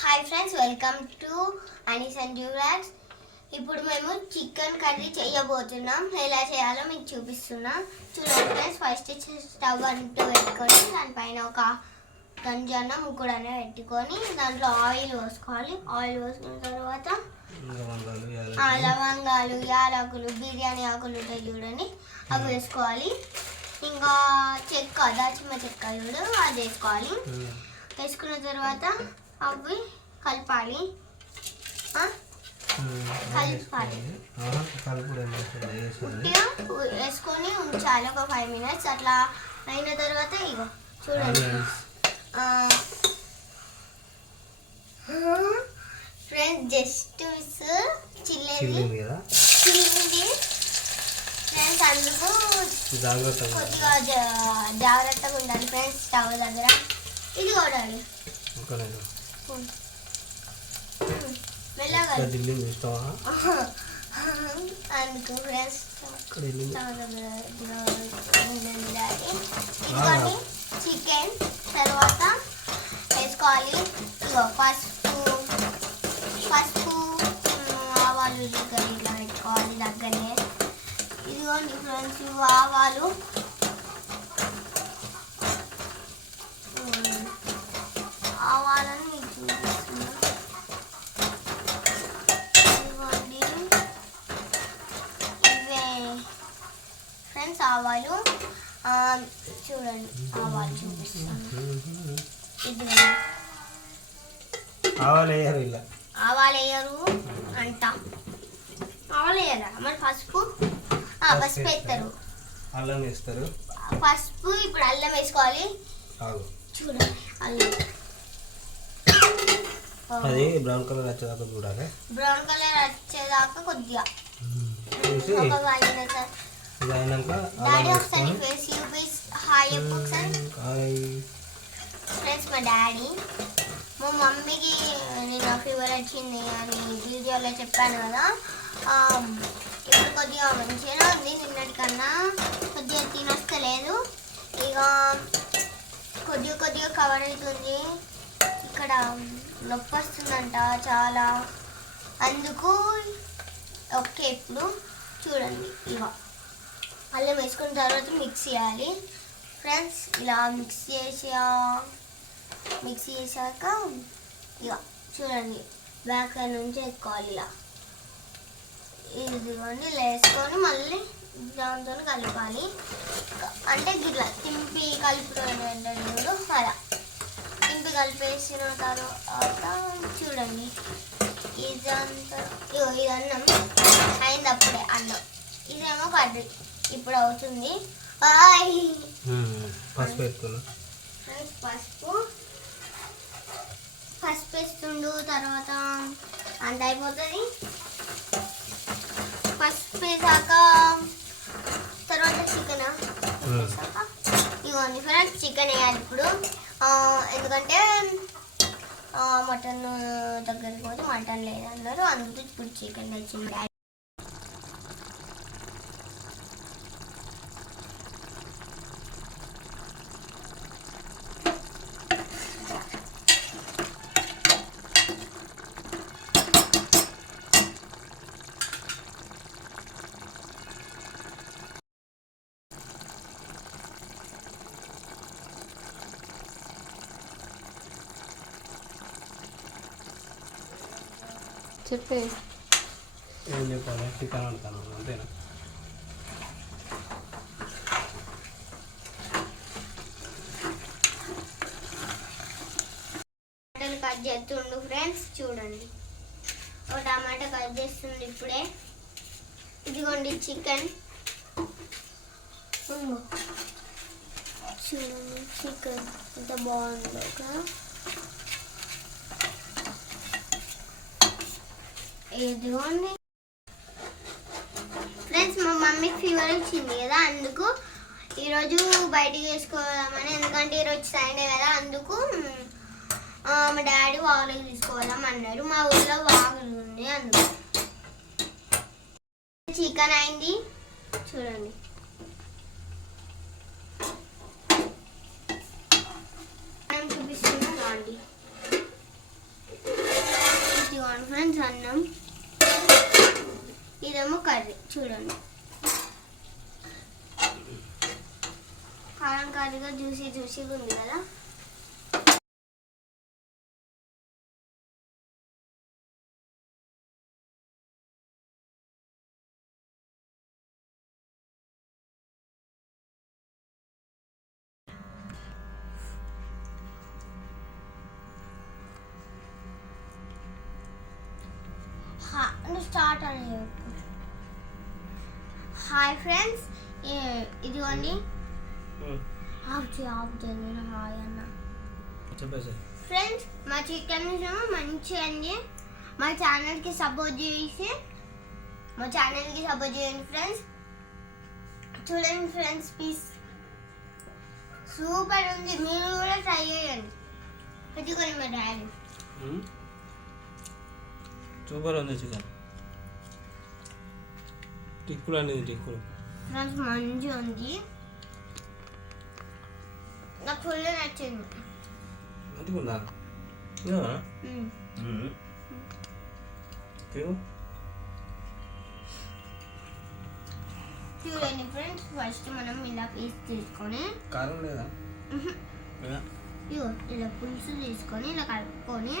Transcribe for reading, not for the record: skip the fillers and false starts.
Hi friends, welcome to Anees and deluxe. ఇప్పుడు మేము chicken curry చేయబోతున్నాం. ఎలా చేయాలో మీకు చూపిస్తున్నా. చూడండి ఫ్రెండ్స్, ఫస్ట్ స్టవ్ అంటూ పెట్టుకొని దానిపైన ఒక గంజన్న ముక్కుడనే పెట్టుకొని దాంట్లో ఆయిల్ పోసుకోవాలి. ఆయిల్ పోసుకున్న తర్వాత లవంగాలు, యాలకులు, బిర్యానీ ఆకులు ఉంటాయి చూడండి, అవి వేసుకోవాలి. ఇంకా చెక్క, దాల్చిన చెక్క చూడు, అది వేసుకోవాలి. వేసుకున్న తర్వాత అవి కలపాలి. వేసుకొని ఉంచాలి ఒక 5 minutes. అట్లా అయిన తర్వాత ఇగో చూడండి ఫ్రెండ్స్, జస్ట్ చిల్లింది ఫ్రెండ్స్. అందుకు కొద్దిగా జాగ్రత్తగా ఉండాలి ఫ్రెండ్స్ స్టవ్ దగ్గర. ఇది కూడా మెల్లగా అందుకు ఫ్రెండ్స్ చికెన్ తర్వాత వేసుకోవాలి. ఇగో పసుపు ఆవాలు దగ్గర ఇట్లా పెట్టుకోవాలి దగ్గరనే. ఇదిగోండి ఫ్రెండ్స్, ఆవాలు ఆవాలని మీకు చూపిస్తున్నా. ఇదిగోండి ఇవే ఫ్రెండ్స్ ఆవాలు. చూడండి ఆవాలు చూపిస్తాను. ఇదిగోండి ఆవాలు వేయరు అంట. ఆవాలు వేయరా మరి? పసుపు వేస్తారు, అల్లం వేస్తారు. పసుపు ఇప్పుడు అల్లం వేసుకోవాలి. చూడండి అల్లం అది బ్రౌన్ కలర్ వచ్చేదాకా చూడాలి. బ్రౌన్ కలర్ వచ్చేదాకా కొద్దిగా డాడీ ఒకసారి ఫేస్ చూపిస్ హాయ్ చెప్పు ఒకసారి. ఫ్రెండ్స్, మా డాడీ మా మమ్మీకి నేను ఫీవర్ వచ్చింది అని వీడియోలో చెప్పాను కదా. ఇప్పుడు కొద్దిగా మంచిగానే ఉంది, నిన్నటికన్నా కొద్దిగా తినొస్తలేదు. ఇక కొద్దిగా కవర్ అవుతుంది. ఇక్కడ నొప్పి వస్తుందంట చాలా, అందుకు ఓకే. ఇప్పుడు చూడండి, ఇక అల్లం వేసుకున్న తర్వాత మిక్స్ చేయాలి ఫ్రెండ్స్. ఇలా మిక్స్ చేసాక ఇక చూడండి బ్యాక్ సైడ్ నుంచి వేసుకోవాలి. ఇలా ఇదిగోండి ఇలా వేసుకొని మళ్ళీ దాంతో కలపాలి. అంటే గిట్లా తింపి కలుపుకోండి అలా తింపి కలిపేసిన తర్వాత చూడండి ఇదంతా ఇది అన్నం అయింది. అప్పుడే అన్నం, ఇదేమో కర్రీ ఇప్పుడు అవుతుంది. పసుపు వేస్తుండు తర్వాత అంత అయిపోతుంది. పసుపు వేసాక తర్వాత చికెన్ వేసాక ఇవన్నీ ఫ్రెండ్స్ చికెన్ వేయాలి ఇప్పుడు. ఎందుకంటే మటన్ దగ్గరికి పోతే మటన్ లేదన్నారు, అందుకు ఇప్పుడు చికెన్ తెచ్చింది డాడీ. చెప్పే ఏం చెప్పాలి? చికెన్ వండుతాను అంతేనా? టమాటాలు కట్ చేస్తుండు ఫ్రెండ్స్. చూడండి ఒక టమాటా కట్ చేస్తుంది ఇప్పుడే. ఇదిగోండి చికెన్. చూడండి చికెన్ ఎంత బాగుందో కదా. ఇదిగోండి ఫ్రెండ్స్, మా మమ్మీకి ఫీవర్ వచ్చింది కదా, అందుకు ఈరోజు బయటికి వేసుకోదామని. ఎందుకంటే ఈరోజు సండే కదా, అందుకు మా డాడీ వాగులోకి తీసుకోదాం అన్నారు. మా ఊళ్ళో వాగులు ఉంది, అందుకు చికెన్ అయింది చూడండి. మనం చూపిస్తున్నాం అండి. అన్నం, ఇదేమో కర్రీ. చూడండి, కారం కర్రీగా జ్యూసీగా ఉంది కదా. స్టార్ట్ అని హాయ్ ఫ్రెండ్స్, ఇదిగోండి. ఆఫ్ నేను హాయ్ అన్న. చెప్పేసి ఫ్రెండ్స్, మా చికెన్ మంచిగా అండి. మా ఛానల్కి సపోర్ట్ చేయండి ఫ్రెండ్స్. చూడండి ఫ్రెండ్స్, ప్లీజ్ సూపర్ ఉంది. మీరు కూడా ట్రై చేయండి. పెట్టుకోండి మా డాడీ. సూపర్ ఉంది చికెన్. టిక్కులు అనేది టిక్కులు ఫ్రెండ్స్ మంచిగా ఉంది. నాకు ఫుల్ నచ్చింది. మంచిగా చూడండి ఫ్రెండ్స్, ఫస్ట్ మనం ఇలా పీస్ తీసుకొని, కారం లేదా ఇగో ఇలా పులుసు తీసుకొని ఇలా కలుపుకొని